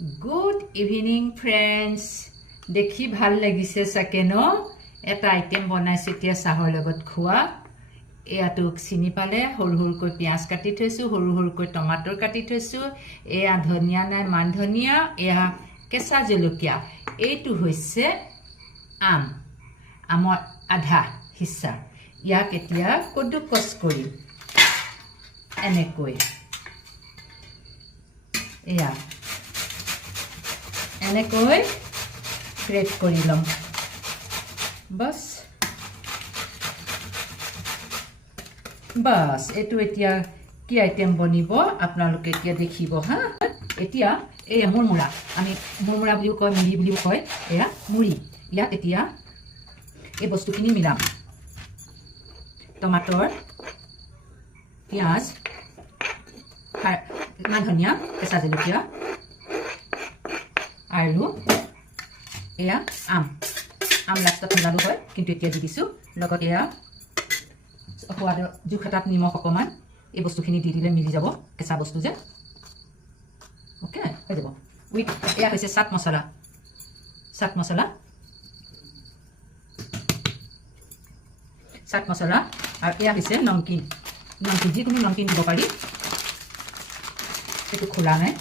Good evening, friends. দেখি ভাল লাগিছে চাকে ন এটা আইটেম বনাইছে এতিয়া চাহৰ লগত খোৱা এয়াটো চিনি পালে সৰু সৰুকৈ পিয়াজ কাটি থৈছো সৰু সৰুকৈ টমাটৰ কাটি থৈছো এয়া ধনিয়া নাই মান ধনিয়া এয়া কেঁচা জলকীয়া এইটো হৈছে আমৰ আধা হিস্সা ইয়াক এতিয়া কদুকস কৰি এনেকৈ এয়া এনেকৈ গ্ৰেট কৰি লম বাস এটো এতিয়া কি আইটেম বনিব আপোনালোকে এতিয়া দেখিব হা এতিয়া এই মুৰমুৰা আমি মুৰমুৰা বুলিও কয় মুড়ি বুলিও কয় এয়া মুড়ি ইয়াত এতিয়া এই বস্তুখিনি মিলাম টমাটৰ পিয়াজ মান ধনিয়া কেঁচা জলকীয়া আৰু এয়া আম লাষ্টত মিলাব হয় কিন্তু এতিয়া দি দিছোঁ লগত এয়া সোৱাদৰ জোখাটাত নিমখ অকণমান এই বস্তুখিনি দি দিলে মিলি যাব কেঁচা বস্তু যে অ'কে হৈ যাব উইথ এয়া হৈছে চাট মছলা আৰু এয়া হৈছে নমকিন যিকোনো নমকিন দিব পাৰি এইটো খোলা নাই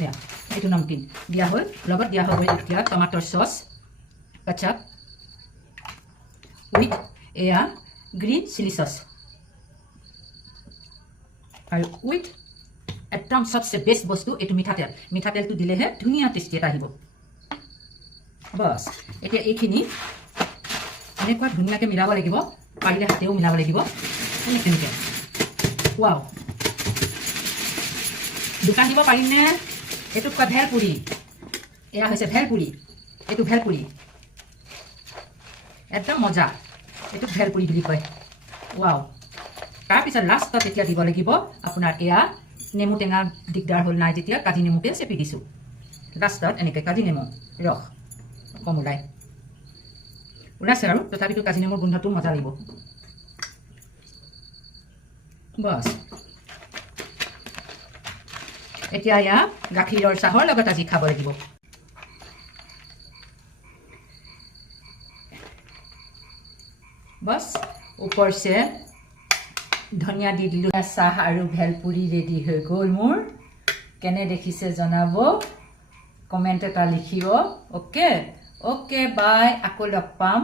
এয়া এইটো নমকিন দিয়া হ'ল লগত দিয়া হ'ব এতিয়া টমাটৰ চচ কেচাপ উইথ এয়া গ্ৰীণ চিলি চচ আৰু উইথ একদম সবচে বেষ্ট বস্তু এইটো মিঠাতেলটো দিলেহে ধুনীয়া টেষ্টি এটা আহিব বাস এতিয়া এইখিনি এনেকুৱা ধুনীয়াকৈ মিলাব লাগিব পাৰিলে হাতেও মিলাব লাগিব এনেকৈ ৱাও দোকান দিব পাৰিমনে এইটো কয় ভেলপুৰি এয়া হৈছে ভেলপুৰি এইটো ভেলপুৰি একদম মজা এইটো ভেলপুৰি বুলি কয় ৱাও তাৰপিছত লাষ্টত এতিয়া দিব লাগিব আপোনাৰ এয়া নেমু টেঙা দিগদাৰ হ'ল নাই যেতিয়া কাজি নেমুকে চেপি দিছোঁ লাষ্টত এনেকৈ কাজি নেমু ৰস কম ওলাইছে আৰু তথাপিতো কাজি নেমুৰ গোন্ধটো মজা লাগিব বাছ এতিয়া এয়া গাখীৰৰ চাহৰ লগত আজি খাব লাগিব बस ऊपर से धनिया दी दिलु चाह और भेलपुरी रेडी हो गल मोर केने देखिसे जनाबो कमेन्ट एटा लिखिओ ओके ओके बाय आको लग पाम।